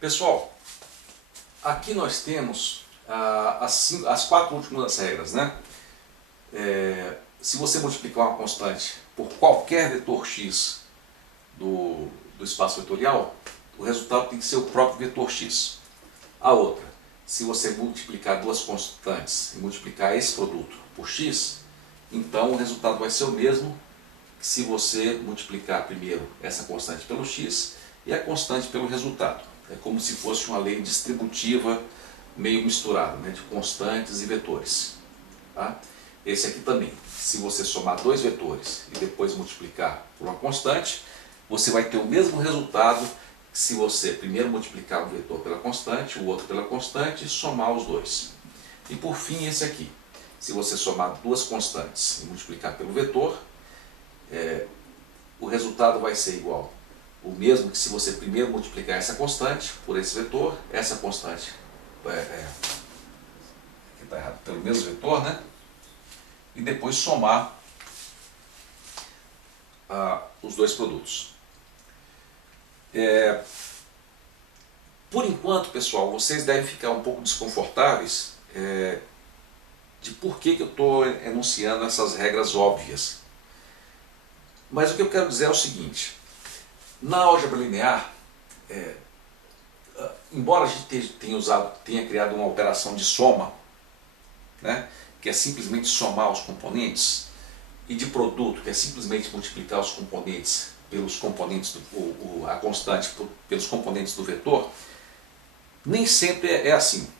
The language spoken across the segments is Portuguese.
Pessoal, aqui nós temos as 4 últimas regras, né? Se você multiplicar uma constante por qualquer vetor x do espaço vetorial, o resultado tem que ser o próprio vetor x. A outra, se você multiplicar duas constantes e multiplicar esse produto por x, então o resultado vai ser o mesmo que se você multiplicar primeiro essa constante pelo x e a constante pelo resultado. É como se fosse uma lei distributiva meio misturada, né, de constantes e vetores. Tá? Esse aqui também, se você somar dois vetores e depois multiplicar por uma constante, você vai ter o mesmo resultado que se você primeiro multiplicar um vetor pela constante, o outro pela constante e somar os dois. E por fim esse aqui, se você somar duas constantes e multiplicar pelo vetor, o resultado vai ser igual. O mesmo que se você primeiro multiplicar essa constante por esse vetor, essa constante aqui está errado, pelo mesmo vetor, né? E depois somar os dois produtos. Por enquanto, pessoal, vocês devem ficar um pouco desconfortáveis de por que eu estou enunciando essas regras óbvias. Mas o que eu quero dizer é o seguinte: na álgebra linear, embora a gente tenha criado uma operação de soma, né, que é simplesmente somar os componentes, e de produto, que é simplesmente multiplicar os componentes pelos componentes a constante pelos componentes do vetor, nem sempre é assim.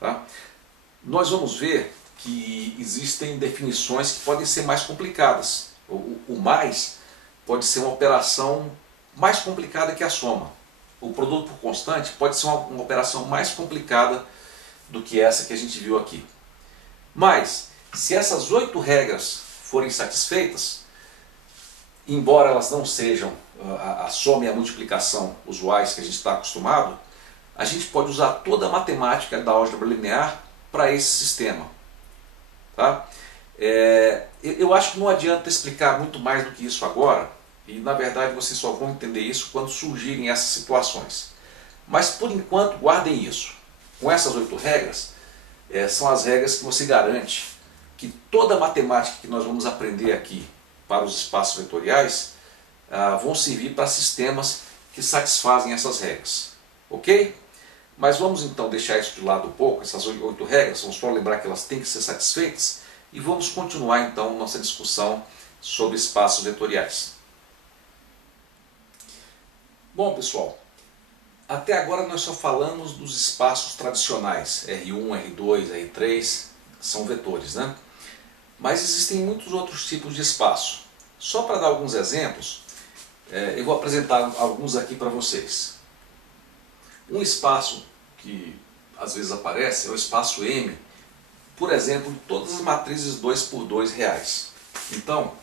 Tá? Nós vamos ver que existem definições que podem ser mais complicadas. O mais pode ser uma operação mais complicada que a soma. O produto por constante pode ser uma operação mais complicada do que essa que a gente viu aqui. Mas, se essas 8 regras forem satisfeitas, embora elas não sejam a soma e a multiplicação usuais que a gente está acostumado, a gente pode usar toda a matemática da álgebra linear para esse sistema. Tá? Eu acho que não adianta explicar muito mais do que isso agora, e na verdade vocês só vão entender isso quando surgirem essas situações. Mas por enquanto guardem isso. Com essas 8 regras, são as regras que você garante que toda a matemática que nós vamos aprender aqui para os espaços vetoriais vão servir para sistemas que satisfazem essas regras. Ok? Mas vamos então deixar isso de lado um pouco, essas 8 regras, vamos só lembrar que elas têm que ser satisfeitas, e vamos continuar então nossa discussão sobre espaços vetoriais. Bom, pessoal, até agora nós só falamos dos espaços tradicionais, R1, R2, R3, são vetores, né? Mas existem muitos outros tipos de espaço. Só para dar alguns exemplos, eu vou apresentar alguns aqui para vocês. Um espaço que às vezes aparece é o espaço M, por exemplo, de todas as matrizes 2×2 reais. Então,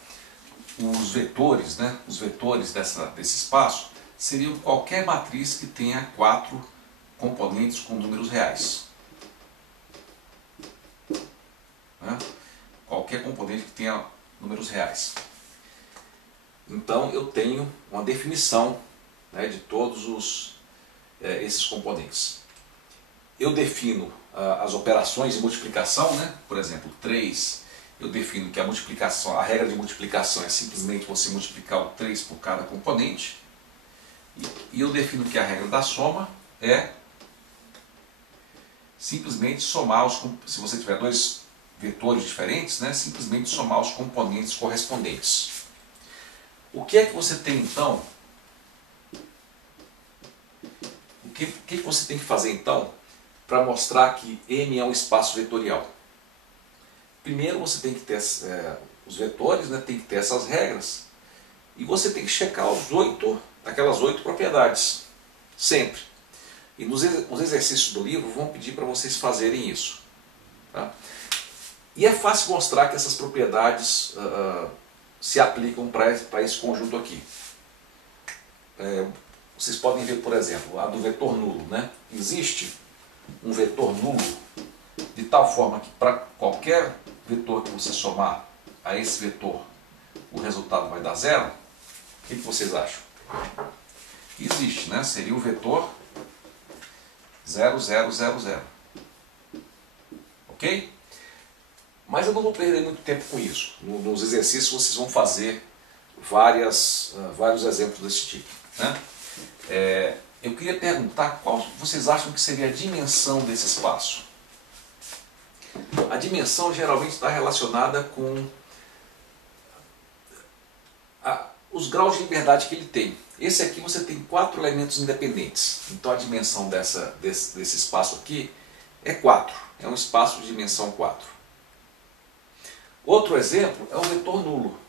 os vetores, né, os vetores desse espaço seriam qualquer matriz que tenha 4 componentes com números reais. Né? Qualquer componente que tenha números reais. Então eu tenho uma definição, né, de todos esses componentes. Eu defino as operações de multiplicação, né? Por exemplo, 3, eu defino que a regra de multiplicação é simplesmente você multiplicar o 3 por cada componente. E eu defino que a regra da soma é simplesmente somar se você tiver dois vetores diferentes, né, simplesmente somar os componentes correspondentes. O que é que você tem então? O que você tem que fazer então para mostrar que M é um espaço vetorial? Primeiro você tem que ter os vetores, né, tem que ter essas regras, e você tem que checar aquelas 8 propriedades, sempre. E os exercícios do livro vão pedir para vocês fazerem isso. Tá? E é fácil mostrar que essas propriedades se aplicam para esse conjunto aqui. Vocês podem ver, por exemplo, a do vetor nulo. Né? Existe um vetor nulo de tal forma que para qualquer vetor que você somar a esse vetor, o resultado vai dar 0? O que vocês acham? Existe, né? Seria o vetor 0, 0, 0, 0. Ok? Mas eu não vou perder muito tempo com isso. Nos exercícios vocês vão fazer vários exemplos desse tipo, né? Eu queria perguntar qual vocês acham que seria a dimensão desse espaço. A dimensão geralmente está relacionada com os graus de liberdade que ele tem. Esse aqui você tem 4 elementos independentes. Então a dimensão desse espaço aqui é 4. É um espaço de dimensão 4. Outro exemplo é o vetor nulo.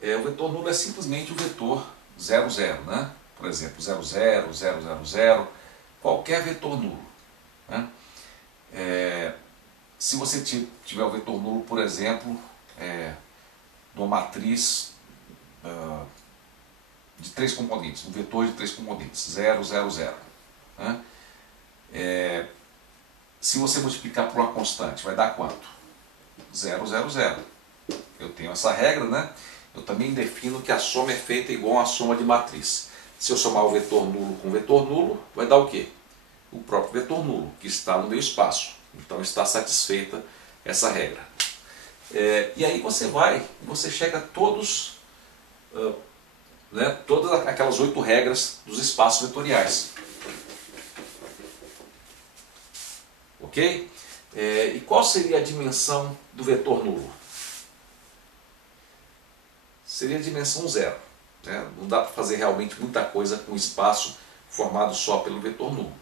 O vetor nulo é simplesmente o vetor 0, 0, né? Por exemplo, 0, 0, 0, 0, 0, qualquer vetor nulo, né? Se você tiver o vetor nulo, por exemplo, de uma matriz de 3 componentes, um vetor de 3 componentes, 0, 0, 0, né? Se você multiplicar por uma constante, vai dar quanto? 0, 0, 0. Eu tenho essa regra, né? Eu também defino que a soma é feita igual a soma de matriz. Se eu somar o vetor nulo com o vetor nulo, vai dar o quê? O próprio vetor nulo, que está no meu espaço. Então está satisfeita essa regra. E aí você chega a todas aquelas 8 regras dos espaços vetoriais. Ok? E qual seria a dimensão do vetor nulo? Seria a dimensão 0. Né? Não dá para fazer realmente muita coisa com espaço formado só pelo vetor nulo.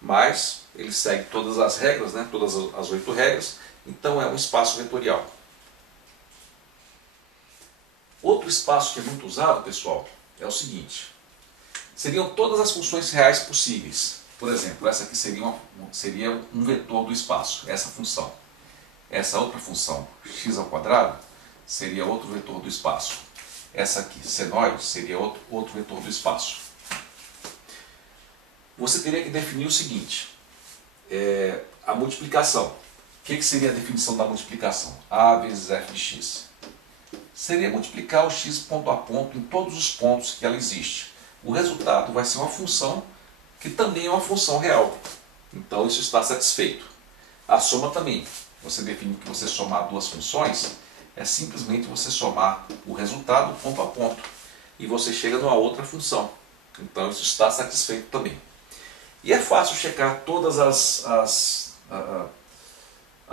Mas ele segue todas as regras, né? Todas as 8 regras, então é um espaço vetorial. Outro espaço que é muito usado, pessoal, é o seguinte. Seriam todas as funções reais possíveis. Por exemplo, essa aqui seria um vetor do espaço, essa função. Essa outra função, x ao quadrado, seria outro vetor do espaço. Essa aqui, senoide, seria outro vetor do espaço. Você teria que definir o seguinte, a multiplicação. O que seria a definição da multiplicação? A vezes f de x. Seria multiplicar o x ponto a ponto em todos os pontos que ela existe. O resultado vai ser uma função que também é uma função real. Então isso está satisfeito. A soma também. Você define que você somar duas funções é simplesmente você somar o resultado ponto a ponto. E você chega numa outra função. Então isso está satisfeito também. E é fácil checar todas as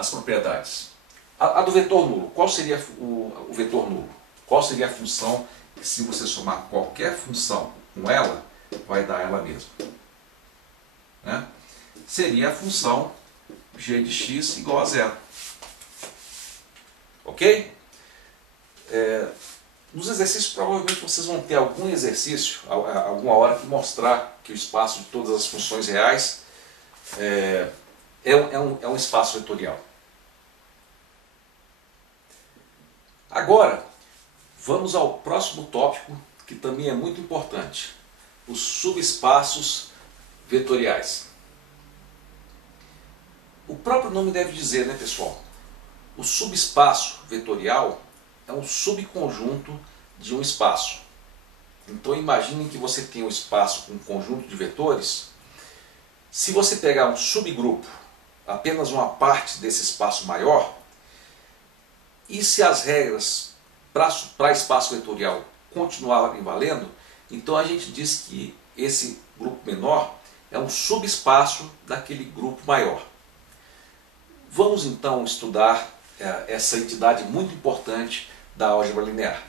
propriedades. A do vetor nulo. Qual seria o vetor nulo? Qual seria a função que, se você somar qualquer função com ela, vai dar ela mesma? Né? Seria a função g de x igual a 0. Ok? Nos exercícios, provavelmente vocês vão ter algum exercício, alguma hora, que mostrar que o espaço de todas as funções reais é um espaço vetorial. Agora, vamos ao próximo tópico, que também é muito importante: os subespaços vetoriais. O próprio nome deve dizer, né, pessoal? O subespaço vetorial é um subconjunto de um espaço. Então imaginem que você tem um espaço com um conjunto de vetores. Se você pegar um subgrupo, apenas uma parte desse espaço maior, e se as regras para espaço vetorial continuarem valendo, então a gente diz que esse grupo menor é um subespaço daquele grupo maior. Vamos então estudar essa entidade muito importante da álgebra linear.